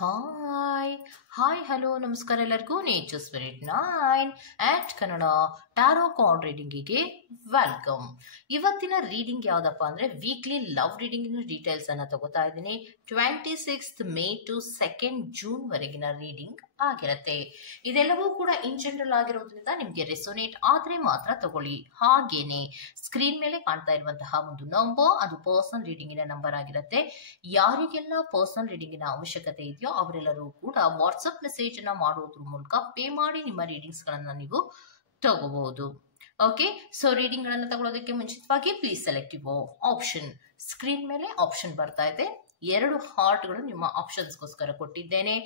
Hi hi hello ನಮಸ್ಕಾರ ಎಲ್ಲರಿಗೂ nature spirit 9 ಆಟ್ Kannada tarot card ರೀಡಿಂಗಿಗೆ welcome. ಇವತ್ತಿನ ರೀಡಿಂಗ್ ಯಾವ್ದಪ್ಪ ಅಂದ್ರೆ ವೀಕ್ಲಿ ಲವ್ ರೀಡಿಂಗ್ ಡೀಟೇಲ್ಸ್ ಅನ್ನ ತಗೋತಾ ಇದ್ದೀನಿ. 26th May to 2nd June ವರೆಗಿನ ರೀಡಿಂಗ್ ಆಗಿರತ್ತೆ. ಇದೆಲ್ಲವೂ ಕೂಡ ಇನ್ ಜನರಲ್ ಆಗಿರೋದ್ರಿಂದ ನಿಮ್ಗೆ ರೆಸೋನೇಟ್ ಆದ್ರೆ ಮಾತ್ರ ತಗೊಳ್ಳಿ. ಹಾಗೇನೆ ಸ್ಕ್ರೀನ್ ಮೇಲೆ ಕಾಣ್ತಾ ಇರುವಂತಹ ಒಂದು ನಂಬರ್ ಅದು ಪರ್ಸನಲ್ ರೀಡಿಂಗಿನ ನಂಬರ್ ಆಗಿರುತ್ತೆ. ಯಾರಿಗೆಲ್ಲ ಪರ್ಸನಲ್ ರೀಡಿಂಗಿನ ಅವಶ್ಯಕತೆ ಇದೆಯೋ ಅವರೆಲ್ಲರೂ ಕೂಡ ವಾಟ್ಸ್ಆಪ್ ಮೆಸೇಜ್ ಅನ್ನ ಮಾಡೋದ್ರ ಮೂಲಕ ಪೇ ಮಾಡಿ ನಿಮ್ಮ ರೀಡಿಂಗ್ಸ್ ಗಳನ್ನ ನೀವು ತಗೋಬಹುದು. ಓಕೆ, ಸೊ ರೀಡಿಂಗ್ ಗಳನ್ನ ತಗೊಳ್ಳೋದಕ್ಕೆ ಮುಂಚಿತವಾಗಿ please select your option. Screen ಮೇಲೆ ಆಪ್ಷನ್ ಬರ್ತಾ ಇದೆ. 2 ಹಾರ್ಟ್ಗಳು ನಿಮ್ಮ ಆಪ್ಷನ್ಸ್ಗೋಸ್ಕರ ಕೊಟ್ಟಿದ್ದೇನೆ.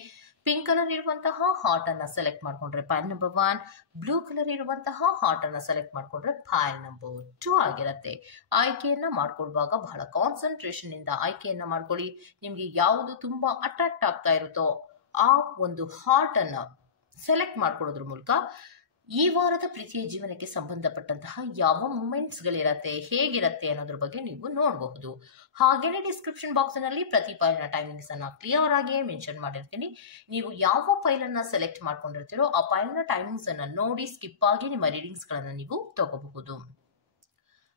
ಪಿಂಕ್ ಕಲರ್ ಇರುವಂತಹ ಹಾರ್ಟ್ ಅನ್ನ ಸೆಲೆಕ್ಟ್ ಮಾಡ್ಕೊಂಡ್ರೆ ಪೈಲ್ ನಂಬರ್ 1, ಬ್ಲೂ ಕಲರ್ ಇರುವಂತಹ ಹಾರ್ಟ್ ಅನ್ನ ಸೆಲೆಕ್ಟ್ ಮಾಡ್ಕೊಂಡ್ರೆ ಪೈಲ್ ನಂಬರ್ 2 ಆಗಿರತ್ತೆ. ಆಯ್ಕೆಯನ್ನ ಮಾಡ್ಕೊಳ್ಳುವಾಗ ಬಹಳ ಕಾನ್ಸಂಟ್ರೇಷನ್ ಇಂದ ಆಯ್ಕೆಯನ್ನ ಮಾಡ್ಕೊಳ್ಳಿ. ನಿಮ್ಗೆ ಯಾವುದು ತುಂಬಾ ಅಟ್ರಾಕ್ಟ್ ಆಗ್ತಾ ಇರುತ್ತೋ ಆ ಒಂದು ಹಾರ್ಟ್ ಅನ್ನ ಸೆಲೆಕ್ಟ್ ಮಾಡ್ಕೊಳ್ಳೋದ್ರ ಮೂಲಕ ಈ ವಾರದ ಪ್ರೀತಿಯ ಜೀವನಕ್ಕೆ ಸಂಬಂಧಪಟ್ಟಂತಹ ಯಾವ ಮೂಮೆಂಟ್ಸ್ ಗಳಿರತ್ತೆ, ಹೇಗಿರತ್ತೆ ಅನ್ನೋದ್ರ ಬಗ್ಗೆ ನೀವು ನೋಡಬಹುದು. ಹಾಗೇನೆ ಡಿಸ್ಕ್ರಿಪ್ಷನ್ ಬಾಕ್ಸ್ ನಲ್ಲಿ ಪ್ರತಿ ಫೈಲ್ನ ಟೈಮಿಂಗ್ಸ್ ಅನ್ನ ಕ್ಲಿಯರ್ ಆಗಿ ಮೆನ್ಷನ್ ಮಾಡಿರ್ತೀನಿ. ನೀವು ಯಾವ ಫೈಲ್ ಅನ್ನ ಸೆಲೆಕ್ಟ್ ಮಾಡ್ಕೊಂಡಿರ್ತೀರೋ ಆ ಫೈಲ್ನ ಟೈಮಿಂಗ್ಸ್ ಅನ್ನ ನೋಡಿ ಸ್ಕಿಪ್ ಆಗಿ ನಿಮ್ಮ ರೀಡಿಂಗ್ಸ್ ಗಳನ್ನ ನೀವು ತಗೋಬಹುದು.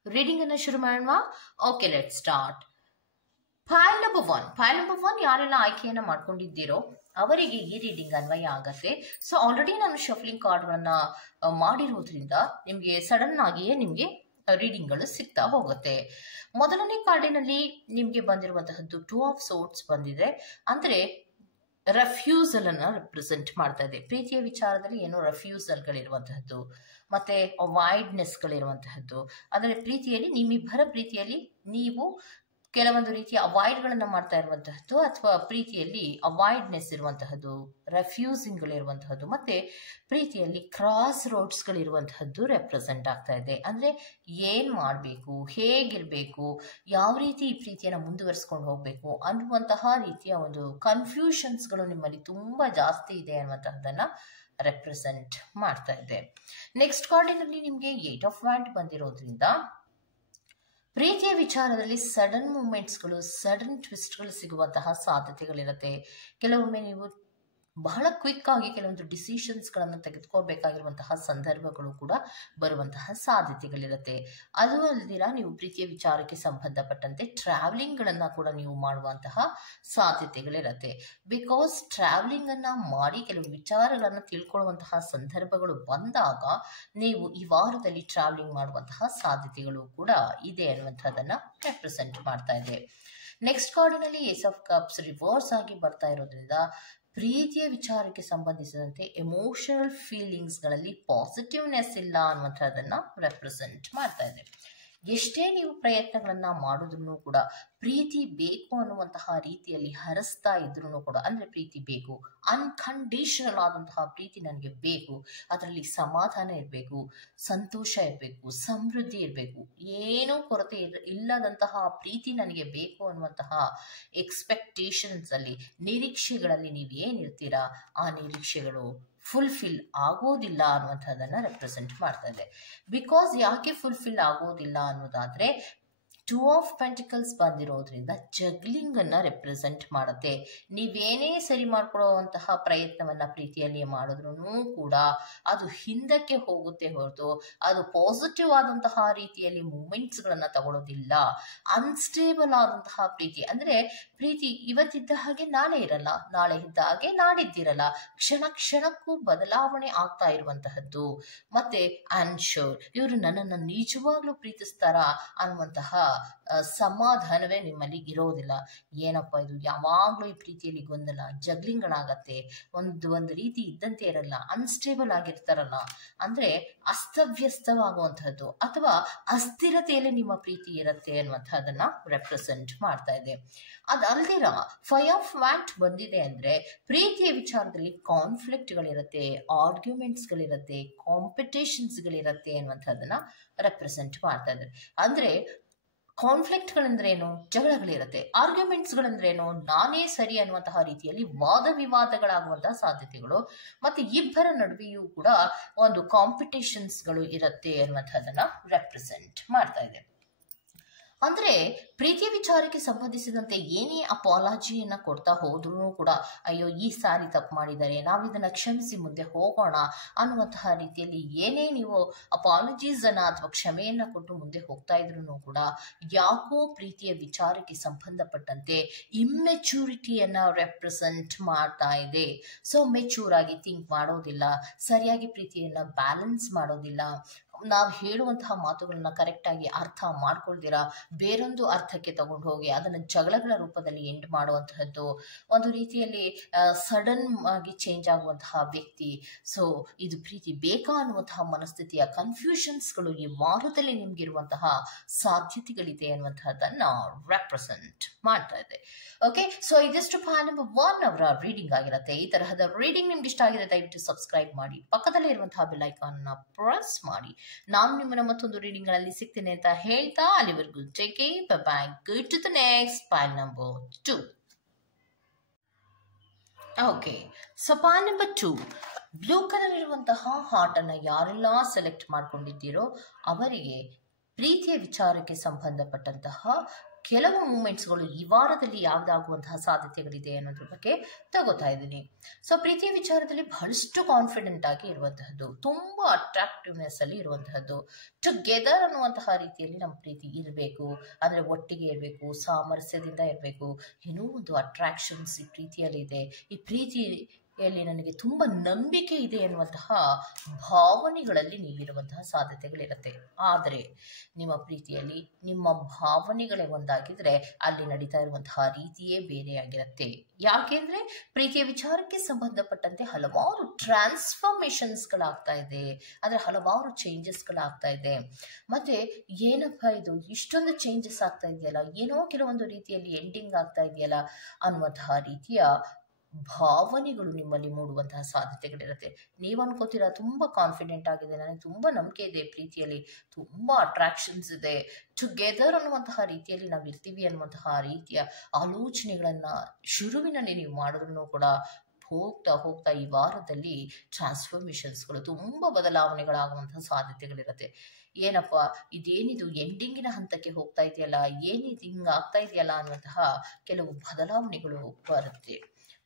ರೀಡಿಂಗ್ ಅನ್ನ ಶುರು ಮಾಡೋಣ. Okay, let start. File number 1 ಯಾರೆಲ್ಲ ಆಯ್ಕೆಯನ್ನ ಮಾಡ್ಕೊಂಡಿದ್ದೀರೋ ಅವರಿಗೆ ಈ ರೀಡಿಂಗ್ ಅನ್ವಯ ಆಗತ್ತೆ. ಸೊ ಆಲ್ರೆಡಿ ನಾನು ಶಫ್ಲಿಂಗ್ ಕಾರ್ಡ್ಗಳನ್ನ ಮಾಡಿರೋದ್ರಿಂದ ನಿಮ್ಗೆ ಸಡನ್ ಆಗಿಯೇ ನಿಮ್ಗೆ ರೀಡಿಂಗ್ ಗಳು ಸಿಗ್ತಾ ಹೋಗುತ್ತೆ. ಮೊದಲನೇ ಕಾರ್ಡಿನಲ್ಲಿ ನಿಮ್ಗೆ ಬಂದಿರುವಂತಹದ್ದು 2 ಆಫ್ ಸೋರ್ಟ್ಸ್ ಬಂದಿದೆ. ಅಂದ್ರೆ ರೆಫ್ಯೂಸಲ್ ಅನ್ನ ರೆಪ್ರೆಸೆಂಟ್ ಮಾಡ್ತಾ ಇದೆ. ಪ್ರೀತಿಯ ವಿಚಾರದಲ್ಲಿ ಏನೋ ರೆಫ್ಯೂಸಲ್ ಗಳಿರುವಂತಹದ್ದು ಮತ್ತೆ ಅವಾಯ್ಡ್ನೆಸ್ ಗಳಿರುವಂತಹದ್ದು. ಅಂದ್ರೆ ಪ್ರೀತಿಯಲ್ಲಿ ನಿಮ್ಮಿಬ್ಬರ ಪ್ರೀತಿಯಲ್ಲಿ ನೀವು ಕೆಲವೊಂದು ರೀತಿಯ ಅವಾಯ್ಡ್ ಗಳನ್ನ ಮಾಡ್ತಾ ಇರುವಂತಹದ್ದು ಅಥವಾ ಪ್ರೀತಿಯಲ್ಲಿ ಅವಾಯ್ಡ್ನೆಸ್ ಇರುವಂತಹದ್ದು, ರೆಫ್ಯೂಸಿಂಗ್ ಗಳಿರುವಂತಹದ್ದು ಮತ್ತೆ ಪ್ರೀತಿಯಲ್ಲಿ ಕ್ರಾಸ್ ರೋಡ್ಸ್ ಗಳಿರುವಂತಹದ್ದು ರೆಪ್ರೆಸೆಂಟ್ ಆಗ್ತಾ ಇದೆ. ಅಂದ್ರೆ ಏನ್ ಮಾಡ್ಬೇಕು, ಹೇಗಿರ್ಬೇಕು, ಯಾವ ರೀತಿ ಈ ಪ್ರೀತಿಯನ್ನ ಮುಂದುವರಿಸ್ಕೊಂಡು ಹೋಗ್ಬೇಕು ಅನ್ನುವಂತಹ ರೀತಿಯ ಒಂದು ಕನ್ಫ್ಯೂಷನ್ಸ್ ಗಳು ನಿಮ್ಮಲ್ಲಿ ತುಂಬಾ ಜಾಸ್ತಿ ಇದೆ ಅನ್ನುವಂತಹದನ್ನ ರೆಪ್ರೆಸೆಂಟ್ ಮಾಡ್ತಾ ಇದೆ. ನೆಕ್ಸ್ಟ್ ಕಾರ್ಡಿನಲ್ಲಿ ನಿಮ್ಗೆ 8 ಆಫ್ ವ್ಯಾಂಡ್ ಬಂದಿರೋದ್ರಿಂದ ಪ್ರೀತಿಯ ವಿಚಾರದಲ್ಲಿ ಸಡನ್ ಮೂಮೆಂಟ್ಸ್ಗಳು, ಸಡನ್ ಟ್ವಿಸ್ಟ್ಗಳು ಸಿಗುವಂತಹ ಸಾಧ್ಯತೆಗಳಿರುತ್ತೆ. ಕೆಲವೊಮ್ಮೆ ನೀವು ಬಹಳ ಕ್ವಿಕ್ ಆಗಿ ಕೆಲವೊಂದು ಡಿಸಿಷನ್ಸ್ ಗಳನ್ನು ತೆಗೆದುಕೋಬೇಕಾಗಿರುವಂತಹ ಸಂದರ್ಭಗಳು ಕೂಡ ಬರುವಂತಹ ಸಾಧ್ಯತೆಗಳಿರುತ್ತೆ. ಅದು ಅಲ್ದಿರ ನೀವು ಪ್ರೀತಿಯ ವಿಚಾರಕ್ಕೆ ಸಂಬಂಧಪಟ್ಟಂತೆ ಟ್ರಾವೆಲಿಂಗ್ ಗಳನ್ನ ಕೂಡ ನೀವು ಮಾಡುವಂತಹ ಸಾಧ್ಯತೆಗಳಿರುತ್ತೆ. ಬಿಕಾಸ್ ಟ್ರಾವೆಲಿಂಗ್ ಅನ್ನ ಮಾಡಿ ಕೆಲವು ವಿಚಾರಗಳನ್ನ ತಿಳ್ಕೊಳ್ಳುವಂತಹ ಸಂದರ್ಭಗಳು ಬಂದಾಗ ನೀವು ಈ ವಾರದಲ್ಲಿ ಟ್ರಾವೆಲಿಂಗ್ ಮಾಡುವಂತಹ ಸಾಧ್ಯತೆಗಳು ಕೂಡ ಇದೆ ಅನ್ನುವಂಥದ್ದನ್ನ ರೆಪ್ರೆಸೆಂಟ್ ಮಾಡ್ತಾ ಇದೆ. ನೆಕ್ಸ್ಟ್ ಕಾರ್ಡಿನಲ್ಲಿ ಏಸ್ ಆಫ್ ಕಪ್ಸ್ ರಿವರ್ಸ್ ಆಗಿ ಬರ್ತಾ ಇರೋದ್ರಿಂದ ಪ್ರೀತಿಯ ವಿಚಾರಕ್ಕೆ ಸಂಬಂಧಿಸಿದಂತೆ ಎಮೋಷನಲ್ ಫೀಲಿಂಗ್ಸ್ ಗಳಲ್ಲಿ ಪಾಸಿಟಿವ್ನೆಸ್ ಇಲ್ಲ ಅನ್ನುವಂಥದ್ದನ್ನ ರೆಪ್ರೆಸೆಂಟ್ ಮಾಡ್ತಾ ಇದೆ. ಎಷ್ಟೇ ನೀವು ಪ್ರಯತ್ನಗಳನ್ನ ಮಾಡಿದ್ರು ಕೂಡ ಪ್ರೀತಿ ಬೇಕು ಅನ್ನುವಂತಹ ರೀತಿಯಲ್ಲಿ ಹರಿಸ್ತಾ ಇದ್ರು ಕೂಡ, ಅಂದ್ರೆ ಪ್ರೀತಿ ಬೇಕು, ಅನ್ಕಂಡೀಷನಲ್ ಆದಂತಹ ಪ್ರೀತಿ ನನಗೆ ಬೇಕು, ಅದರಲ್ಲಿ ಸಮಾಧಾನ ಇರಬೇಕು, ಸಂತೋಷ ಇರಬೇಕು, ಸಮೃದ್ಧಿ ಇರಬೇಕು, ಏನೂ ಕೊರತೆ ಇಲ್ಲದಂತಹ ಪ್ರೀತಿ ನನಗೆ ಬೇಕು ಅನ್ನುವಂತಹ ಎಕ್ಸ್ಪೆಕ್ಟೇಷನ್ಸ್ ಅಲ್ಲಿ, ನಿರೀಕ್ಷೆಗಳಲ್ಲಿ ನೀವು ಏನಿರ್ತೀರಾ ಆ ನಿರೀಕ್ಷೆಗಳು ಫುಲ್ಫಿಲ್ ಆಗೋದಿಲ್ಲ ಅನ್ನುವಂಥದ್ದನ್ನ ರೆಪ್ರೆಸೆಂಟ್ ಮಾಡ್ತಾ ಇದೆ. ಬಿಕಾಸ್ ಯಾಕೆ ಫುಲ್ಫಿಲ್ ಆಗೋದಿಲ್ಲ ಅನ್ನೋದಾದ್ರೆ 2 ಆಫ್ ಪೆಂಟಿಕಲ್ಸ್ ಬಂದಿರೋದ್ರಿಂದ ಜಗ್ಲಿಂಗ್ ಅನ್ನ ರೆಪ್ರೆಸೆಂಟ್ ಮಾಡುತ್ತೆ. ನೀವೇನೇ ಸರಿ ಮಾಡ್ಕೊಳ್ಳುವಂತಹ ಪ್ರಯತ್ನವನ್ನ ಪ್ರೀತಿಯಲ್ಲಿ ಮಾಡಿದ್ರು ಕೂಡ ಅದು ಹಿಂದಕ್ಕೆ ಹೋಗುತ್ತೆ ಹೊರತು ಅದು ಪಾಸಿಟಿವ್ ಆದಂತಹ ರೀತಿಯಲ್ಲಿ ಮೂಮೆಂಟ್ಸ್ ಗಳನ್ನ ತಗೊಳ್ಳೋದಿಲ್ಲ. ಅನ್ಸ್ಟೇಬಲ್ ಆದಂತಹ ಪ್ರೀತಿ, ಅಂದ್ರೆ ಪ್ರೀತಿ ಇವತ್ತಿದ್ದ ಹಾಗೆ ನಾಳೆ ಇರಲ್ಲ, ನಾಳೆ ಇದ್ದ ಹಾಗೆ ನಾಡಿದ್ದಿರಲ್ಲ, ಕ್ಷಣ ಕ್ಷಣಕ್ಕೂ ಬದಲಾವಣೆ ಆಗ್ತಾ ಇರುವಂತಹದ್ದು. ಮತ್ತೆ ಅನ್ಶೋರ್, ಇವರು ನನ್ನನ್ನು ನಿಜವಾಗ್ಲೂ ಪ್ರೀತಿಸ್ತಾರ ಅನ್ನುವಂತಹ ಸಮಾಧಾನವೇ ನಿಮ್ಮಲ್ಲಿ ಇರೋದಿಲ್ಲ. ಏನಪ್ಪ ಇದು, ಯಾವಾಗ್ಲೂ ಈ ಪ್ರೀತಿಯಲ್ಲಿ ಗೊಂದಲ, ಜಗ್ಲಿಂಗ್ಗಳಾಗತ್ತೆ, ಒಂದು ರೀತಿ ಇದ್ದಂತೆ ಇರಲ್ಲ, ಅನ್ಸ್ಟೇಬಲ್ ಆಗಿರ್ತಾರಲ್ಲ, ಅಂದ್ರೆ ಅಸ್ತವ್ಯಸ್ತವಾಗುವಂತಹದ್ದು ಅಥವಾ ಅಸ್ಥಿರತೆಯಲ್ಲಿ ನಿಮ್ಮ ಪ್ರೀತಿ ಇರುತ್ತೆ ಅನ್ನುವಂಥದ್ದನ್ನ ರೆಪ್ರೆಸೆಂಟ್ ಮಾಡ್ತಾ ಇದೆ. ಅದಲ್ದಿರ 5 ಆಫ್ ವ್ಯಾಂಡ್ ಬಂದಿದೆ ಅಂದ್ರೆ ಪ್ರೀತಿಯ ವಿಚಾರದಲ್ಲಿ ಕಾನ್ಫ್ಲಿಕ್ಟ್ ಗಳಿರುತ್ತೆ, ಆರ್ಗ್ಯುಮೆಂಟ್ಸ್ ಗಳಿರುತ್ತೆ, ಕಾಂಪಿಟೇಷನ್ಸ್ ಗಳಿರುತ್ತೆ ಅನ್ನುವಂಥದ್ದನ್ನ ರೆಪ್ರೆಸೆಂಟ್ ಮಾಡ್ತಾ ಇದ್ದಾರೆ. ಅಂದ್ರೆ ಕಾನ್ಫ್ಲಿಕ್ಟ್ ಗಳಂದ್ರೇನು, ಜಗಳಗಳಿರುತ್ತೆ. ಆರ್ಗ್ಯುಮೆಂಟ್ಸ್ ಗಳಂದ್ರೇನು, ನಾನೇ ಸರಿ ಅನ್ನುವಂತಹ ರೀತಿಯಲ್ಲಿ ವಾದ ವಿವಾದಗಳಾಗುವಂತಹ ಸಾಧ್ಯತೆಗಳು ಮತ್ತೆ ಇಬ್ಬರ ನಡುವೆಯೂ ಕೂಡ ಒಂದು ಕಾಂಪಿಟೇಷನ್ಸ್ ಗಳು ಇರುತ್ತೆ ಅನ್ನುವಂಥದ್ದನ್ನ ರೆಪ್ರೆಸೆಂಟ್ ಮಾಡ್ತಾ ಇದೆ. ಅಂದ್ರೆ ಪ್ರೀತಿಯ ವಿಚಾರಕ್ಕೆ ಸಂಬಂಧಿಸಿದಂತೆ ಏನೇ ಅಪಾಲಜಿಯನ್ನ ಕೊಡ್ತಾ ಹೋದ್ರೂ ಕೂಡ ಅಯ್ಯೋ ಈ ಸಾರಿ ತಪ್ಪು ಮಾಡಿದ್ದಾರೆ, ನಾವಿದನ್ನ ಕ್ಷಮಿಸಿ ಮುಂದೆ ಹೋಗೋಣ ಅನ್ನುವಂತಹ ರೀತಿಯಲ್ಲಿ ಏನೇ ನೀವು ಅಪಾಲಜೀಸ್ ಅನ್ನ ಅಥವಾ ಕ್ಷಮೆಯನ್ನ ಕೊಟ್ಟು ಮುಂದೆ ಹೋಗ್ತಾ ಇದ್ರು ಕೂಡ ಯಾಕೋ ಪ್ರೀತಿಯ ವಿಚಾರಕ್ಕೆ ಸಂಬಂಧಪಟ್ಟಂತೆ ಇಮ್ಮೆಚೂರಿಟಿಯನ್ನ ರೆಪ್ರೆಸೆಂಟ್ ಮಾಡ್ತಾ ಇದೆ. ಸೊ ಮೆಚೂರ್ ಆಗಿ ಥಿಂಕ್ ಮಾಡೋದಿಲ್ಲ, ಸರಿಯಾಗಿ ಪ್ರೀತಿಯನ್ನ ಬ್ಯಾಲೆನ್ಸ್ ಮಾಡೋದಿಲ್ಲ, ನಾವು ಹೇಳುವಂತಹ ಮಾತುಗಳನ್ನ ಕರೆಕ್ಟ್ ಆಗಿ ಅರ್ಥ ಮಾಡ್ಕೊಳ್ದಿರಾ ಬೇರೊಂದು ಅರ್ಥಕ್ಕೆ ತಗೊಂಡು ಹೋಗಿ ಅದನ್ನು ಜಗಳಗಳ ರೂಪದಲ್ಲಿ ಎಂಡ್ ಮಾಡುವಂತಹದ್ದು, ಒಂದು ರೀತಿಯಲ್ಲಿ ಸಡನ್ ಆಗಿ ಚೇಂಜ್ ಆಗುವಂತಹ ವ್ಯಕ್ತಿ. ಸೊ ಇದು ಪ್ರೀತಿ ಬೇಕಾ ಅನ್ನುವಂತಹ ಮನಸ್ಥಿತಿಯ ಕನ್ಫ್ಯೂಷನ್ಸ್ಗಳು ಈ ವಾರದಲ್ಲಿ ನಿಮ್ಗಿರುವಂತಹ ಸಾಧ್ಯತೆಗಳಿದೆ ಅನ್ನುವಂತಹದ್ದನ್ನ ರೆಪ್ರೆಸೆಂಟ್ ಮಾಡ್ತಾ ಇದೆ. ಓಕೆ, ಸೊ ಇದಿಷ್ಟು ಪಾಯಿಂಟ್ ನಂಬರ್ 1 ಅವರ ರೀಡಿಂಗ್ ಆಗಿರುತ್ತೆ. ಈ ತರಹದ ರೀಡಿಂಗ್ ನಿಮ್ಗೆ ಇಷ್ಟ ಆಗಿರುತ್ತೆ ದಯವಿಟ್ಟು ಸಬ್ಸ್ಕ್ರೈಬ್ ಮಾಡಿ, ಪಕ್ಕದಲ್ಲೇ ಇರುವಂತಹ ಬೆಲ್ ಐಕಾನ್ ನ ಪ್ರೆಸ್ ಮಾಡಿ. ನಾನು ನಿಮ್ಮನ್ನ ಮತ್ತೊಂದು ರೀಡಿಂಗ್ ಗಳಲ್ಲಿ ಸಿಗ್ತೇನೆ ಅಂತ ಹೇಳ್ತಾ ಅಲ್ಲಿವರೆಗೂ take care, bye bye, good to the next point number 2. Okay, so point number 2, blue colour ಇರುವಂತಹ ಹಾರ್ಟ್ ಅನ್ನ ಯಾರೆಲ್ಲ ಸೆಲೆಕ್ಟ್ ಮಾಡ್ಕೊಂಡಿದ್ದೀರೋ ಅವರಿಗೆ ಪ್ರೀತಿಯ ವಿಚಾರಕ್ಕೆ ಸಂಬಂಧಪಟ್ಟಂತಹ ಕೆಲವು ಮೂಮೆಂಟ್ಸ್ಗಳು ಈ ವಾರದಲ್ಲಿ ಯಾವ್ದಾಗುವಂತಹ ಸಾಧ್ಯತೆಗಳಿದೆ ಅನ್ನೋದ್ರ ಬಗ್ಗೆ ತಗೋತಾ ಇದ್ದೀನಿ. ಸೊ ಪ್ರೀತಿಯ ವಿಚಾರದಲ್ಲಿ ಬಹಳಷ್ಟು ಕಾನ್ಫಿಡೆಂಟ್ ಆಗಿ ಇರುವಂತಹದ್ದು, ತುಂಬಾ ಅಟ್ರಾಕ್ಟಿವ್ನೆಸ್ ಅಲ್ಲಿ ಇರುವಂತಹದ್ದು, ಟುಗೆದರ್ ಅನ್ನುವಂತಹ ರೀತಿಯಲ್ಲಿ ನಮ್ಮ ಪ್ರೀತಿ ಇರಬೇಕು, ಅಂದ್ರೆ ಒಟ್ಟಿಗೆ ಇರಬೇಕು, ಸಾಮರಸ್ಯದಿಂದ ಇರಬೇಕು, ಏನೋ ಒಂದು ಅಟ್ರಾಕ್ಷನ್ಸ್ ಈ ಪ್ರೀತಿಯಲ್ಲಿ ಇದೆ, ಈ ಪ್ರೀತಿಯಲ್ಲಿ ನನಗೆ ತುಂಬಾ ನಂಬಿಕೆ ಇದೆ ಎನ್ನುವಂತಹ ಭಾವನೆಗಳಲ್ಲಿ ನೀವಿರುವಂತಹ ಸಾಧ್ಯತೆಗಳಿರುತ್ತೆ. ಆದರೆ ನಿಮ್ಮ ಪ್ರೀತಿಯಲ್ಲಿ ನಿಮ್ಮ ಭಾವನೆಗಳೇ ಒಂದಾಗಿದ್ರೆ ಅಲ್ಲಿ ನಡೀತಾ ಇರುವಂತಹ ರೀತಿಯೇ ಬೇರೆಯಾಗಿರುತ್ತೆ. ಯಾಕೆಂದ್ರೆ ಪ್ರೀತಿಯ ವಿಚಾರಕ್ಕೆ ಸಂಬಂಧಪಟ್ಟಂತೆ ಹಲವಾರು ಟ್ರಾನ್ಸ್ಫಾರ್ಮೇಶನ್ಸ್ಗಳಾಗ್ತಾ ಇದೆ, ಅಂದ್ರೆ ಹಲವಾರು ಚೇಂಜಸ್ಗಳಾಗ್ತಾ ಇದೆ. ಮತ್ತೆ ಏನಪ್ಪಾ ಇದು ಇಷ್ಟೊಂದು ಚೇಂಜಸ್ ಆಗ್ತಾ ಇದೆಯಲ್ಲ, ಏನೋ ಕೆಲವೊಂದು ರೀತಿಯಲ್ಲಿ ಎಂಡಿಂಗ್ ಆಗ್ತಾ ಇದೆಯಲ್ಲ ಅನ್ನುವಂತಹ ರೀತಿಯ ಭಾವನೆಗಳು ನಿಮ್ಮಲ್ಲಿ ಮೂಡುವಂತಹ ಸಾಧ್ಯತೆಗಳಿರುತ್ತೆ. ನೀವು ಅನ್ಕೋತೀರಾ ತುಂಬಾ ಕಾನ್ಫಿಡೆಂಟ್ ಆಗಿದೆ, ನನಗೆ ತುಂಬಾ ನಂಬಿಕೆ ಇದೆ, ಪ್ರೀತಿಯಲ್ಲಿ ತುಂಬಾ ಅಟ್ರಾಕ್ಷನ್ಸ್ ಇದೆ, ಟುಗೆದರ್ ಅನ್ನುವಂತಹ ರೀತಿಯಲ್ಲಿ ನಾವು ಇರ್ತೀವಿ ಅನ್ನುವಂತಹ ರೀತಿಯ ಆಲೋಚನೆಗಳನ್ನ ಶುರುವಿನಲ್ಲಿ ನೀವು ಮಾಡಿದ್ರು ಕೂಡ ಹೋಗ್ತಾ ಹೋಗ್ತಾ ಈ ವಾರದಲ್ಲಿ ಟ್ರಾನ್ಸ್ಫಾರ್ಮೇಶನ್ಸ್ಗಳು ತುಂಬಾ ಬದಲಾವಣೆಗಳಾಗುವಂತಹ ಸಾಧ್ಯತೆಗಳಿರುತ್ತೆ. ಏನಪ್ಪಾ ಇದೇನಿದು ಎಂಡಿಂಗಿನ ಹಂತಕ್ಕೆ ಹೋಗ್ತಾ ಇದೆಯಲ್ಲ, ಏನಿದು ಹಿಂಗ ಆಗ್ತಾ ಇದೆಯಲ್ಲ ಅನ್ನುವಂತಹ ಕೆಲವು ಬದಲಾವಣೆಗಳು ಬರುತ್ತೆ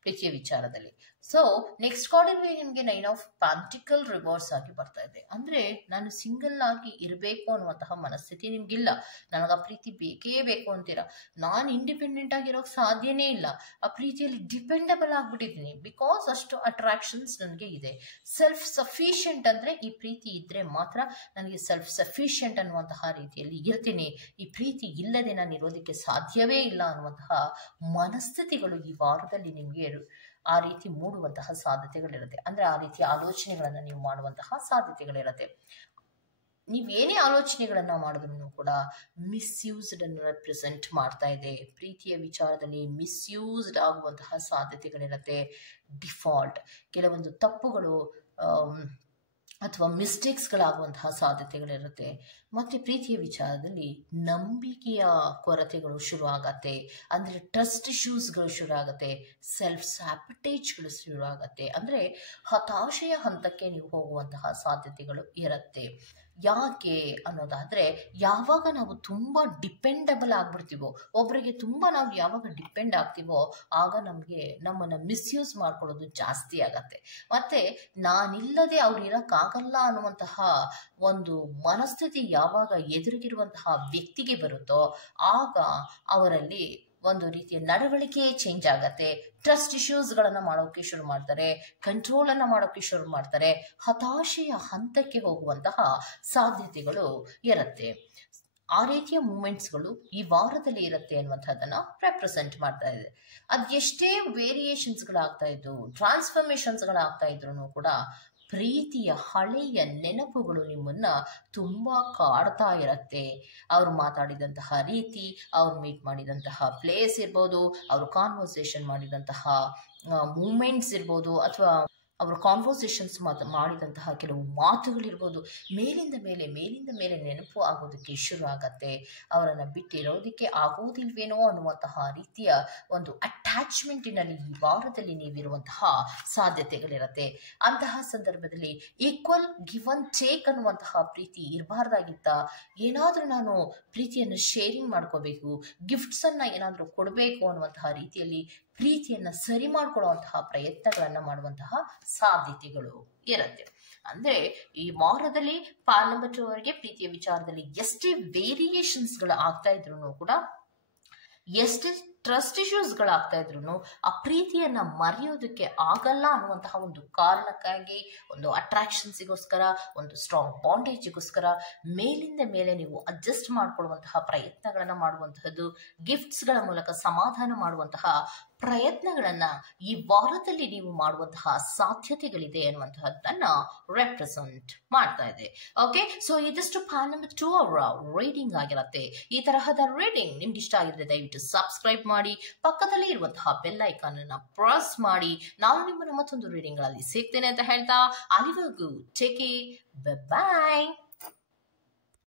ಪ್ರೀತಿಯ ವಿಚಾರದಲ್ಲಿ. ಸೊ ನೆಕ್ಸ್ಟ್ ಕಾರ್ಡಲ್ಲಿ ನಿಮಗೆ 9 ಆಫ್ ಪ್ಯಾಂಟಿಕಲ್ ರಿವರ್ಸ್ ಆಗಿ ಬರ್ತಾ ಇದೆ. ಅಂದ್ರೆ ನಾನು ಸಿಂಗಲ್ ಆಗಿ ಇರಬೇಕು ಅನ್ನುವಂತಹ ಮನಸ್ಥಿತಿ ನಿಮ್ಗಿಲ್ಲ, ನನಗೆ ಆ ಪ್ರೀತಿ ಬೇಕೇ ಬೇಕು ಅಂತೀರಾ, ನಾನು ಇಂಡಿಪೆಂಡೆಂಟ್ ಆಗಿರೋಕೆ ಸಾಧ್ಯನೇ ಇಲ್ಲ, ಆ ಪ್ರೀತಿಯಲ್ಲಿ ಡಿಪೆಂಡಬಲ್ ಆಗ್ಬಿಟ್ಟಿದ್ದೀನಿ, ಬಿಕಾಸ್ ಅಷ್ಟು ಅಟ್ರಾಕ್ಷನ್ಸ್ ನನಗೆ ಇದೆ. ಸೆಲ್ಫ್ ಸಫಿಷಿಯೆಂಟ್ ಅಂದ್ರೆ ಈ ಪ್ರೀತಿ ಇದ್ರೆ ಮಾತ್ರ ನನಗೆ ಸೆಲ್ಫ್ ಸಫಿಷಿಯೆಂಟ್ ಅನ್ನುವಂತಹ ರೀತಿಯಲ್ಲಿ ಇರ್ತೀನಿ, ಈ ಪ್ರೀತಿ ಇಲ್ಲದೆ ನಾನು ಇರೋದಕ್ಕೆ ಸಾಧ್ಯವೇ ಇಲ್ಲ ಅನ್ನುವಂತಹ ಮನಸ್ಥಿತಿಗಳು ಈ ವಾರದಲ್ಲಿ ನಿಮಗೆ ಆ ರೀತಿ ಮೂಡುವಂತಹ ಸಾಧ್ಯತೆಗಳಿರುತ್ತೆ. ಅಂದ್ರೆ ಆ ರೀತಿಯ ಆಲೋಚನೆಗಳನ್ನ ನೀವು ಮಾಡುವಂತಹ ಸಾಧ್ಯತೆಗಳಿರುತ್ತೆ. ನೀವೇನೇ ಆಲೋಚನೆಗಳನ್ನ ಮಾಡಿದ್ರು ಕೂಡ ಮಿಸ್ಯೂಸ್ಡ್ ಅನ್ನು ರೆಪ್ರೆಸೆಂಟ್ ಮಾಡ್ತಾ ಇದೆ. ಪ್ರೀತಿಯ ವಿಚಾರದಲ್ಲಿ ಮಿಸ್ಯೂಸ್ಡ್ ಆಗುವಂತಹ ಸಾಧ್ಯತೆಗಳಿರುತ್ತೆ. ಡಿಫಾಲ್ಟ್ ಕೆಲವೊಂದು ತಪ್ಪುಗಳು ಅಥವಾ ಮಿಸ್ಟೇಕ್ಸ್ಗಳಾಗುವಂತಹ ಸಾಧ್ಯತೆಗಳಿರುತ್ತೆ. ಮತ್ತೆ ಪ್ರೀತಿಯ ವಿಚಾರದಲ್ಲಿ ನಂಬಿಕೆಯ ಕೊರತೆಗಳು ಶುರು ಆಗತ್ತೆ, ಅಂದ್ರೆ ಟ್ರಸ್ಟ್ ಇಶ್ಯೂಸ್ಗಳು ಶುರು ಆಗತ್ತೆ, ಸೆಲ್ಫ್ ಸ್ಯಾಬಟೇಜ್ಗಳು ಶುರು ಆಗತ್ತೆ, ಅಂದ್ರೆ ಹತಾಶೆಯ ಹಂತಕ್ಕೆ ನೀವು ಹೋಗುವಂತಹ ಸಾಧ್ಯತೆಗಳು ಇರುತ್ತೆ. ಯಾಕೆ ಅನ್ನೋದಾದ್ರೆ ಯಾವಾಗ ನಾವು ತುಂಬಾ ಡಿಪೆಂಡಬಲ್ ಆಗ್ಬಿಡ್ತೀವೋ, ಒಬ್ಬರಿಗೆ ತುಂಬಾ ನಾವು ಯಾವಾಗ ಡಿಪೆಂಡ್ ಆಗ್ತೀವೋ ಆಗ ನಮಗೆ ನಮ್ಮನ್ನ ಮಿಸ್ಯೂಸ್ ಮಾಡ್ಕೊಳ್ಳೋದು ಜಾಸ್ತಿ ಆಗತ್ತೆ. ಮತ್ತೆ ನಾನಿಲ್ಲದೆ ಅವ್ರು ಇರಕ್ಕಾಗಲ್ಲ ಅನ್ನುವಂತಹ ಒಂದು ಮನಸ್ಥಿತಿ ಯಾವಾಗ ಎದುರಿಗಿರುವಂತಹ ವ್ಯಕ್ತಿಗೆ ಬರುತ್ತೋ ಆಗ ಅವರಲ್ಲಿ ಒಂದು ರೀತಿಯ ನಡವಳಿಕೆ ಚೇಂಜ್ ಆಗತ್ತೆ, ಟ್ರಸ್ಟ್ ಇಶ್ಯೂಸ್ಗಳನ್ನ ಮಾಡೋಕೆ ಶುರು ಮಾಡ್ತಾರೆ, ಕಂಟ್ರೋಲ್ ಅನ್ನ ಮಾಡೋಕೆ ಶುರು ಮಾಡ್ತಾರೆ, ಹತಾಶೆಯ ಹಂತಕ್ಕೆ ಹೋಗುವಂತಹ ಸಾಧ್ಯತೆಗಳು ಇರುತ್ತೆ. ಆ ರೀತಿಯ ಮೂಮೆಂಟ್ಸ್ಗಳು ಈ ವಾರದಲ್ಲಿ ಇರುತ್ತೆ ಅನ್ನುವಂಥದ್ದನ್ನ ರೆಪ್ರೆಸೆಂಟ್ ಮಾಡ್ತಾ ಇದೆ. ಅದ್ ಎಷ್ಟೇ ವೇರಿಯೇಷನ್ಸ್ಗಳಾಗ್ತಾ ಇದ್ರು, ಟ್ರಾನ್ಸ್ಫಾರ್ಮೇಶನ್ಸ್ಗಳಾಗ್ತಾ ಇದ್ರು ಕೂಡ ಪ್ರೀತಿಯ ಹಳೆಯ ನೆನಪುಗಳು ನಿಮ್ಮನ್ನ ತುಂಬಾ ಕಾಡ್ತಾ ಇರತ್ತೆ. ಅವ್ರು ಮಾತಾಡಿದಂತಹ ರೀತಿ, ಅವ್ರು ಮೀಟ್ ಮಾಡಿದಂತಹ ಪ್ಲೇಸ್ ಇರ್ಬೋದು, ಅವರು ಕಾನ್ವರ್ಸೇಷನ್ ಮಾಡಿದಂತಹ ಮೂಮೆಂಟ್ಸ್ ಇರ್ಬೋದು, ಅಥವಾ ಅವರ ಕಾನ್ವರ್ಸೇಷನ್ಸ್ ಮಾಡಿದಂತಹ ಕೆಲವು ಮಾತುಗಳಿರ್ಬೋದು, ಮೇಲಿಂದ ಮೇಲೆ ನೆನಪು ಆಗೋದಕ್ಕೆ ಶುರು ಆಗತ್ತೆ. ಅವರನ್ನು ಬಿಟ್ಟಿರೋದಕ್ಕೆ ಆಗೋದಿಲ್ವೇನೋ ಅನ್ನುವಂತಹ ರೀತಿಯ ಒಂದು ಅಟ್ಯಾಚ್ಮೆಂಟಿನಲ್ಲಿ ಈ ವಾರದಲ್ಲಿ ನೀವಿರುವಂತಹ ಸಾಧ್ಯತೆಗಳಿರತ್ತೆ. ಅಂತಹ ಸಂದರ್ಭದಲ್ಲಿ ಈಕ್ವಲ್ ಗಿವ್ ಅಂಡ್ ಟೇಕ್ ಅನ್ನುವಂತಹ ಪ್ರೀತಿ ಇರಬಾರ್ದಾಗಿತ್ತ, ಏನಾದರೂ ನಾನು ಪ್ರೀತಿಯನ್ನು ಶೇರಿಂಗ್ ಮಾಡ್ಕೋಬೇಕು, ಗಿಫ್ಟ್ಸನ್ನು ಏನಾದರೂ ಕೊಡಬೇಕು ಅನ್ನುವಂತಹ ರೀತಿಯಲ್ಲಿ ಪ್ರೀತಿಯನ್ನು ಸರಿ ಮಾಡ್ಕೊಳ್ಳುವಂತಹ ಪ್ರಯತ್ನಗಳನ್ನು ಮಾಡುವಂತಹ ಸಾಧ್ಯತೆಗಳು ಇರುತ್ತೆ. ಅಂದ್ರೆ ಈ ವಾರದಲ್ಲಿ ಪಾಲ್ ನಂಬರ್ 2 ಅವರಿಗೆ ಪ್ರೀತಿಯ ವಿಚಾರದಲ್ಲಿ ಎಷ್ಟೇ ವೇರಿಯೇಷನ್ಸ್ಗಳು ಆಗ್ತಾ ಇದ್ರು ಕೂಡ, ಎಷ್ಟೇ ಟ್ರಸ್ಟ್ ಇಶ್ಯೂಸ್ಗಳಾಗ್ತಾ ಇದ್ರು ಆ ಪ್ರೀತಿಯನ್ನ ಮರೆಯೋದಕ್ಕೆ ಆಗಲ್ಲ ಅನ್ನುವಂತಹ ಒಂದು ಕಾರಣಕ್ಕಾಗಿ, ಒಂದು ಅಟ್ರಾಕ್ಷನ್ಸಿಗೋಸ್ಕರ, ಒಂದು ಸ್ಟ್ರಾಂಗ್ ಬಾಂಡೇಜಿಗೋಸ್ಕರ ಮೇಲಿಂದ ಮೇಲೆ ನೀವು ಅಡ್ಜಸ್ಟ್ ಮಾಡ್ಕೊಳ್ಳುವಂತಹ ಪ್ರಯತ್ನಗಳನ್ನ ಮಾಡುವಂತಹದ್ದು, ಗಿಫ್ಟ್ಸ್ಗಳ ಮೂಲಕ ಸಮಾಧಾನ ಮಾಡುವಂತಹ ಪ್ರಯತ್ನಗಳನ್ನ ಈ ವಾರದಲ್ಲಿ ನೀವು ಮಾಡುವಂತಹ ಸಾಧ್ಯತೆಗಳಿದೆ ಅನ್ನುವಂತಹದ್ದನ್ನ ರೆಪ್ರೆಸೆಂಟ್ ಮಾಡ್ತಾ ಇದೆ. ಓಕೆ, ಸೊ ಇದಿಷ್ಟು ಪಾಲ್ ನಂಬರ್ 2 ಅವರ ರೀಡಿಂಗ್ ಆಗಿರತ್ತೆ. ಈ ತರಹದ ರೀಡಿಂಗ್ ನಿಮ್ಗೆ ಇಷ್ಟ ಆಗಿದ್ರೆ ದಯವಿಟ್ಟು ಸಬ್ಸ್ಕ್ರೈಬ್ ಮಾಡಿ, ಪಕ್ಕದಲ್ಲಿ ಇರುವಂತಹ ಬೆಲ್ ಐಕಾನ್ ಅನ್ನ ಪ್ರೆಸ್ ಮಾಡಿ. ನಾನು ನಿಮ್ಮನ್ನ ಮತ್ತೊಂದು ರೀಡಿಂಗ್ ಗಳಲ್ಲಿ ಸಿಗ್ತೇನೆ ಅಂತ ಹೇಳ್ತಾ, ಅಲ್ಲಿವರೆಗೂ ಟೇಕ್ ಕೇರ್, ಬೈ ಬಾಯ್.